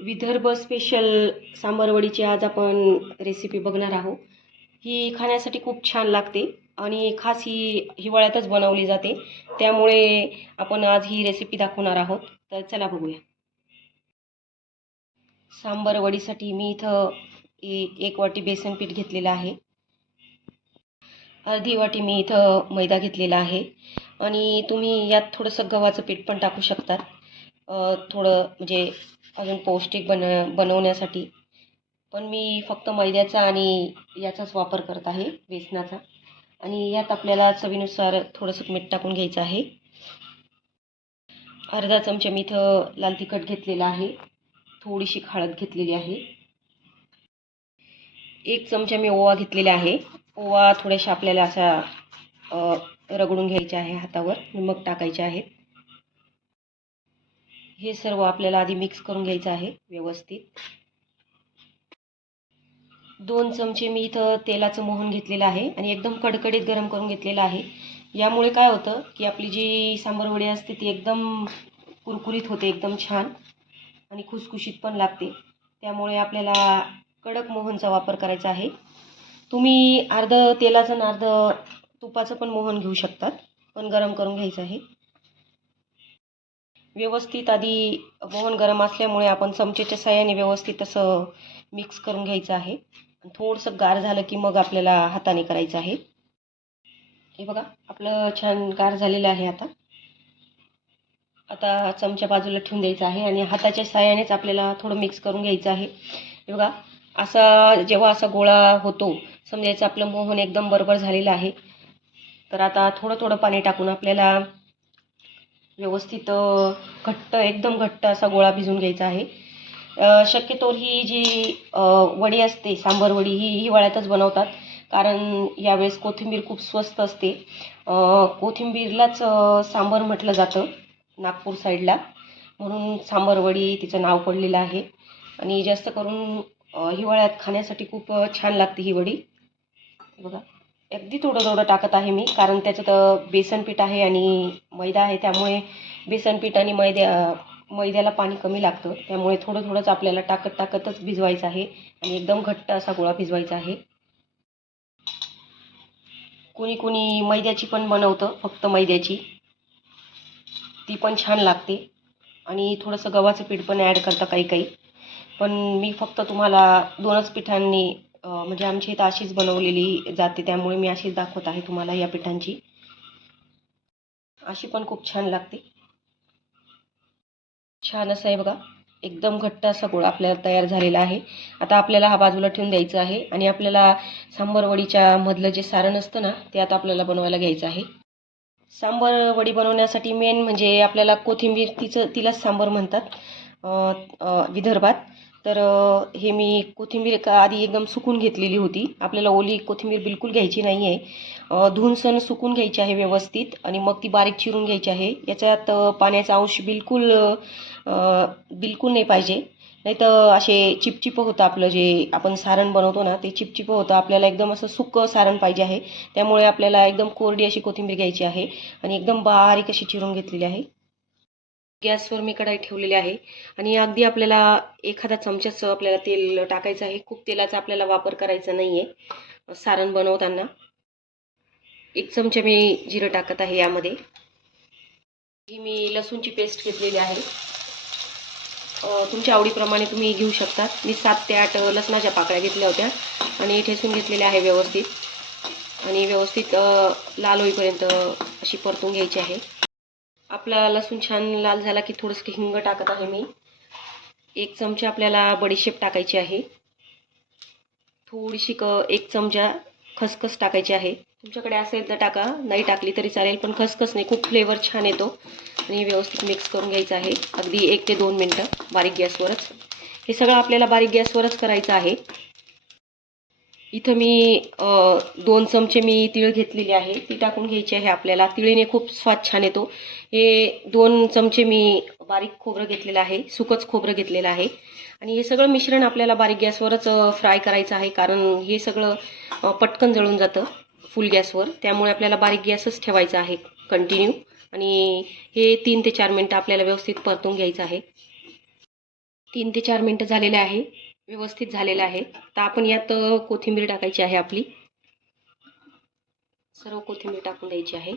Vidarbha special सांबारवडीची आज आपण recipe बघणार आहोत। ही खाण्यासाठी खूप छान लागते आणि खास ही हिवाळ्यातच बनवली जाते, त्यामुळे आपण आज ही रेसिपी दाखवणार आहोत। तर चला बघूया। सांबारवडीसाठी मी इथं एक वाटी बेसन पीठ घेतलेलं आहे, अर्धी वाटी मी इथं मैदा घेतलेला आहे आणि तुम्ही यात थोडंसं गव्हाचं पीठ पण टाकू शकतात, थोडं म्हणजे अजून पौष्टिक बनवण्यासाठी। पण मी फक्त मैद्याचा आणि याचाच वापर करत आहे, बेसनाचा। आणि यात आपल्याला चवीनुसार थोडंसं मीठ टाकून घ्यायचं आहे। अर्धा चमचा मी इथं लाल तिखट घेतलेलं आहे, थोडीशी हळद घेतलेली आहे, एक चमचा मी ओवा घेतलेला आहे। ओवा थोड्याशा आपल्याला असा रगडून घ्यायचे आहे हातावर, मग टाकायचे आहेत। हे सर्व आपल्याला आधी मिक्स करून घ्यायचं आहे व्यवस्थित। 2 चमचे मी इथं तेलाचं मोहन घेतलेलं आहे आणि एकदम कडकडीत गरम करून घेतलेलं आहे। यामुळे काय होतं की आपली जी सांबारवडी असते ती एकदम कुरकुरीत होते, एकदम छान आणि खुसखुशीत पण लागते। त्यामुळे आपल्याला कडक मोहनचा वापर करायचा आहे। तुम्ही अर्ध तेलाचं आणि अर्ध तुपाचं पण मोहन घेऊ शकतात, पण गरम करून घ्यायचं आहे व्यवस्थित। आधी मोहन गरम असल्यामुळे आपण चमच्याच्या साहाय्याने व्यवस्थित असं मिक्स करून घ्यायचं आहे। थोडंसं गार झालं की मग आपल्याला हाताने करायचं आहे। हे बघा, आपलं छान गार झालेलं आहे। आता चमचा बाजूला ठेवून द्यायचा आहे आणि हाताच्या साहाय्यानेच आपल्याला थोडं मिक्स करून घ्यायचं आहे। हे बघा, असा जेव्हा असा गोळा होतो समजायचं आपलं मोहन एकदम बरोबर झालेलं आहे। तर आता थोडं थोडं पाणी टाकून आपल्याला व्यवस्थित घट्ट, एकदम घट्ट असा गोळा भिजवून घ्यायचा आहे। शक्यतो ही जी वडी असते, सांबारवडी, ही हिवाळ्यातच बनवतात, कारण यावेळेस कोथिंबीर खूप स्वस्त असते। कोथिंबीरलाच सांबार म्हटलं जातं नागपूर साईडला, म्हणून सांबारवडी तिचं नाव पडलेलं आहे। आणि जास्त करून हिवाळ्यात खाण्यासाठी खूप छान लागते ही वडी। बघा, अगदी थोडं थोडं टाकत आहे मी, कारण त्याच्यात बेसन पीठ आहे आणि मैदा आहे, त्यामुळे बेसन पीठ आणि मैद्याला पाणी कमी लागतं, त्यामुळे थोडं थोडंच आपल्याला टाकतच भिजवायचं आहे आणि एकदम घट्ट असा गोळा भिजवायचा आहे। कोणी कोणी मैद्याची पण बनवतं, फक्त मैद्याची, ती पण छान लागते आणि थोडंसं गव्हाचं पीठ पण ॲड करतं काही काही। पण मी फक्त तुम्हाला 2च पिठांनी म्हणजे आमची इथं अशीच बनवलेली जाते, त्यामुळे मी अशीच दाखवत आहे तुम्हाला या पिठांची। अशी पण खूप छान लागते। छान असं आहे बघा, एकदम घट्ट असा गोळा आपल्याला तयार झालेला आहे। आता आपल्याला हा बाजूला ठेवून द्यायचा आहे आणि आपल्याला सांबारवडीच्या मधलं जे सारण असतं ना, ते आता आपल्याला बनवायला घ्यायचं आहे। सांबारवडी बनवण्यासाठी मेन म्हणजे आपल्याला कोथिंबीर, तिलाच सांबार म्हणतात विदर्भात। तर हे मी कोथिंबीर आधी एकदम सुकून घेतलेली होती, आपल्याला ओली कोथिंबीर बिलकुल घ्यायची नाही आहे। धुवून सण सुकून घ्यायची आहे व्यवस्थित आणि मग ती बारीक चिरून घ्यायची आहे। याच्यात पाण्याचा अंश बिलकुल नाही पाहिजे, नाही तर असे चिपचिप होतं, आपलं जे आपण सारण बनवतो ना ते चिपचिप होतं। आपल्याला एकदम असं सुकं सारण पाहिजे आहे, त्यामुळे आपल्याला एकदम कोरडी अशी कोथिंबीर घ्यायची आहे आणि एकदम बारीक अशी चिरून घेतलेली आहे। गॅसवर मी कढई ठेवलेली आहे आणि अगदी आपल्याला एखादा चमचाच आपल्याला तेल टाकायचं आहे, खूप तेलाचा आपल्याला वापर करायचा नाही आहे सारण बनवताना। 1 चमचा मी जिरं टाकत आहे यामध्ये। ही मी लसूणची पेस्ट घेतलेली आहे, तुमच्या आवडीप्रमाणे तुम्ही घेऊ शकता। मी 7 ते 8 लसणाच्या पाकळ्या घेतल्या होत्या आणि ठेचून घेतलेल्या आहे व्यवस्थित, आणि व्यवस्थित लाल होईपर्यंत अशी परतून घ्यायची आहे। आपला लसूण छान लाल झाला की थोडंसं हिंग टाकत आहे मी। 1 चमचा आपल्याला बडीशेप टाकायची आहे, थोडीशी 1 चमचा खसखस टाकायची आहे। तुमच्याकडे असेल तर टाका, नाही टाकली तरी चालेल, पण खसखस नाही, खूप फ्लेवर छान येतो। आणि व्यवस्थित मिक्स करून घ्यायचं आहे अगदी 1 ते 2 मिनटं बारीक गॅसवरच। हे सगळं आपल्याला बारीक गॅसवरच करायचं आहे। इथं मी 2 चमचे मी तीळ घेतलेली आहे, ती टाकून घ्यायची आहे आपल्याला। तिळीने खूप स्वाद छान येतो। हे 2 चमचे मी बारीक खोबरं घेतलेलं आहे, सुकंच खोबरं घेतलेलं आहे आणि हे सगळं मिश्रण आपल्याला बारीक गॅसवरच फ्राय करायचं आहे, कारण हे सगळं पटकन जळून जातं फुल गॅसवर, त्यामुळे आपल्याला बारीक गॅसच ठेवायचा आहे कंटिन्यू। आणि हे 3 ते 4 मिनटं आपल्याला व्यवस्थित परतून घ्यायचं आहे। 3 ते 4 मिनटं झालेले आहे, व्यवस्थित झालेलं आहे. तर आपण यात कोथिंबीर टाकायची आहे आपली. सर्व कोथिंबीर टाकून द्यायची आहे.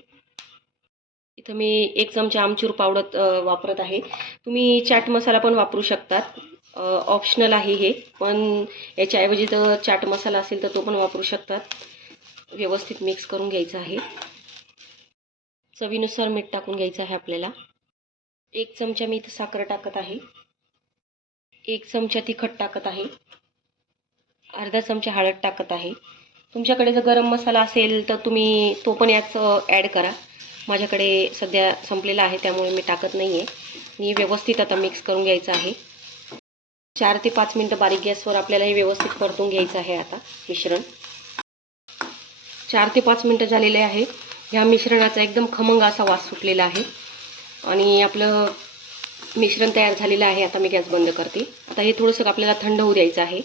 इथं मी 1 चमचा आमचूर पावडर वापरत आहे. तुम्ही चाट मसाला पण वापरू शकतात. ऑप्शनल आहे हे, पण याच्याऐवजी जर चाट मसाला असेल तर तो पण वापरू शकतात. व्यवस्थित मिक्स करून घ्यायचं आहे. चवीनुसार मीठ टाकून घ्यायचं आहे आपल्याला. 1 चमचा मी इथं साखर टाकत आहे. 1 चमचा तिखट टाकत आहे. अर्धा चमचा हळद टाकत आहे. तुमच्याकडे जर गरम मसाला असेल तर तुम्ही तो पण यात ॲड करा. माझ्याकडे सध्या संपलेला आहे त्यामुळे मी टाकत नाही आहे. आणि व्यवस्थित आता मिक्स करून घ्यायचं आहे. 4 ते 5 मिनटं बारीक गॅसवर आपल्याला हे व्यवस्थित परतून घ्यायचं आहे. आता मिश्रण 4 ते 5 मिनटं झालेले आहे. ह्या मिश्रणाचा एकदम खमंग असा वास सुटलेला आहे आणि आपलं मिश्रण तयार झालेलं आहे. आता मी गॅस बंद करते. आता हे थोडंसं आपल्याला थंड होऊ द्यायचं आहे.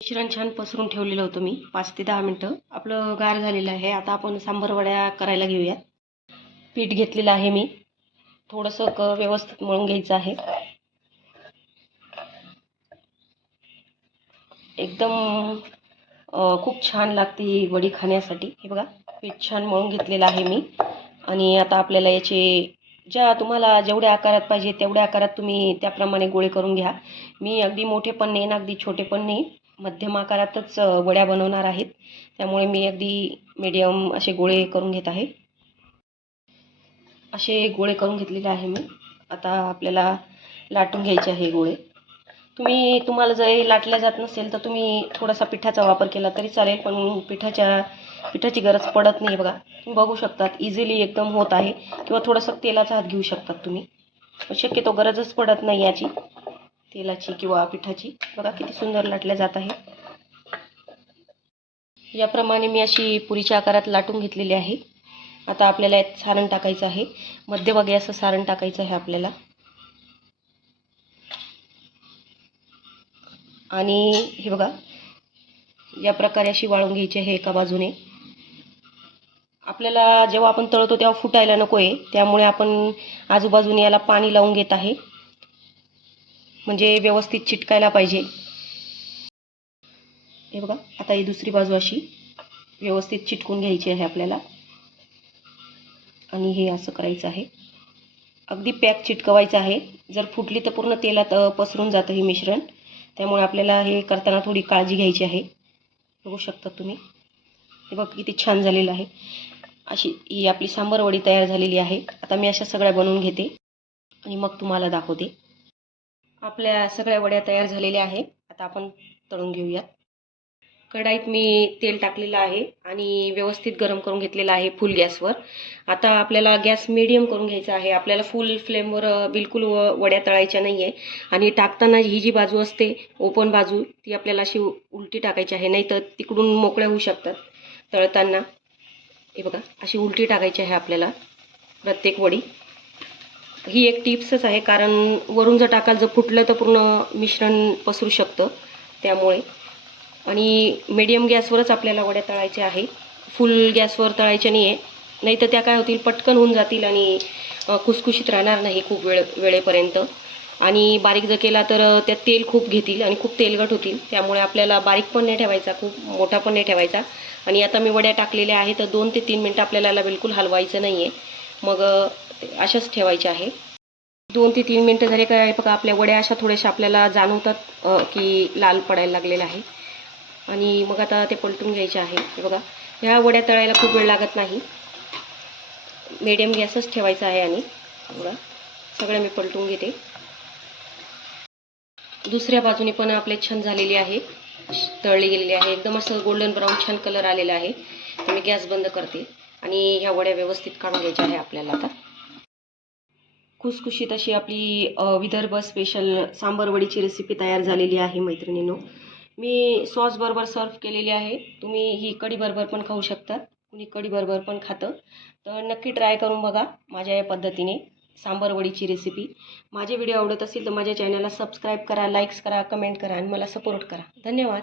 मिश्रण छान पसरून ठेवलेलं होतं मी 5 ते 10 मिनटं. आपलं गार झालेलं आहे. आता आपण सांबार वड्या करायला घेऊयात. पीठ घेतलेलं आहे मी. थोडंसं व्यवस्थित मळून घ्यायचं आहे. एकदम खूप छान लागते ही वडी खाण्यासाठी. हे बघा, पीठ छान मळून घेतलेलं आहे मी. आणि आता आपल्याला याचे तुम्हाला जेवढ्या आकारात पाहिजे तेवढ्या आकारात तुम्ही त्याप्रमाणे गोळे करून घ्या. मी अगदी मोठे पण नाही आणि अगदी छोटे पण नाही, मध्यम आकारातच वड्या बनवणार आहेत. त्यामुळे मी अगदी मीडियम असे गोळे करून घेत आहे. असे गोळे करून घेतलेले आहे मी. आता आपल्याला लाटून घ्यायचे आहे गोळे. तुम्हाला जर लाटल्या जात नसेल तर तुम्ही थोडासा पिठाचा वापर केला तरी चालेल, पण पिठाची गरज पडत नाही. बघा, तुम्ही बघू शकतात इझिली एकदम होत आहे. किंवा थोडंसं तेलाचा हात घेऊ शकतात तुम्ही. शक्यतो गरजच पडत नाही याची, तेलाची किंवा पिठाची. बघा किती सुंदर लाटल्या जात आहे. याप्रमाणे मी अशी पुरीच्या आकारात लाटून घेतलेली आहे. आता आपल्याला यात सारण टाकायचं आहे. मध्यभागी असं सारण टाकायचं आहे आपल्याला. आणि हे बघा, या प्रकारे अशी वाळून घ्यायची आहे एका बाजूने. आपल्याला जेव्हा आपण तळतो तेव्हा फुटायला नको आहे, त्यामुळे आपण आजूबाजूने याला पाणी लावून घेत आहे, म्हणजे व्यवस्थित चिटकायला पाहिजे. हे बघा, आता ही दुसरी बाजू अशी व्यवस्थित चिटकून घ्यायची आहे आपल्याला. आणि हे असं करायचं आहे. अगदी पॅक चिटकवायचं आहे. जर फुटली तर पूर्ण तेलात पसरून जातं हे मिश्रण. त्यामुळे आपल्याला हे करताना थोडी काळजी घ्यायची आहे. बघू शकता तुम्ही. हे बघा किती छान झालेलं आहे. अशी ही आपली सांबार वडी तयार झालेली आहे. आता मी अशा सगळ्या बनवून घेते आणि मग तुम्हाला दाखवते. आपल्या सगळ्या वड्या तयार झालेल्या आहे. आता आपण तळून घेऊयात. कढाईत मी तेल टाकलेलं आहे आणि व्यवस्थित गरम करून घेतलेलं आहे फुल गॅसवर. आता आपल्याला गॅस मीडियम करून घ्यायचा आहे. आपल्याला फुल फ्लेमवर बिलकुल वड्या तळायच्या नाही आहे. आणि टाकताना ही जी बाजू असते ओपन बाजू, ती आपल्याला अशी उलटी टाकायची आहे, नाही तर तिकडून मोकळ्या होऊ शकतात तळताना. हे बघा, अशी उलटी टाकायची आहे आपल्याला प्रत्येक वडी. ही एक टिप्सच आहे, कारण वरून जर टाकाल जर फुटलं तर पूर्ण मिश्रण पसरू शकतं त्यामुळे. आणि मीडियम गॅसवरच आपल्याला वड्या तळायच्या आहे. फुल गॅसवर तळायच्या नाही आहे, नाही तर त्या काय होतील, पटकन होऊन जातील आणि खुसखुशीत राहणार नाही खूप वेळेपर्यंत. आणि बारीक जर केला तर त्यात तेल खूप घेतील आणि खूप तेलकट होतील. त्यामुळे आपल्याला बारीक पण नाही ठेवायचा, खूप मोठा पण नाही ठेवायचा. आणि आता मी वड्या टाकलेल्या आहे तर 2 ते 3 मिनटं आपल्याला बिलकुल हलवायचं नाही आहे. मग अशाच ठेवायच्या आहे. 2 ते 3 मिनटं झाले काय बघा, आपल्या वड्या अशा थोड्याशा आपल्याला जाणवतात की लाल पडायला लागलेला आहे. आणि मग आता ते पलटून घ्यायचे आहे. हे बघा, ह्या वड्या तळायला खूप वेळ लागत नाही, मीडियम गॅसच ठेवायचा आहे. आणि बघा, सगळं मी पलटून घेते. दुसऱ्या बाजूने पण आपले छान झालेली आहे, तळली गेलेली आहे. एकदम असं गोल्डन ब्राऊन छान कलर आलेला आहे. तर मी गॅस बंद करते आणि ह्या वड्या व्यवस्थित काढून घ्यायच्या आहे आपल्याला. आता खुसखुशीत अशी आपली विदर्भ स्पेशल सांबार वडीची रेसिपी तयार झालेली आहे मैत्रिणींनो. मी सॉस बरोबर सर्व केलेली आहे. तुम्ही ही कढी बरोबर पण खाऊ शकता, कुणी कढी बरोबर पण खातं. तर नक्की ट्राय करून बघा माझ्या या पद्धतीने सांबार वडीची रेसिपी. माझे व्हिडिओ आवडत असेल तर माझ्या चॅनलला सबस्क्राईब करा, लाईक्स करा, कमेंट करा आणि मला सपोर्ट करा. धन्यवाद.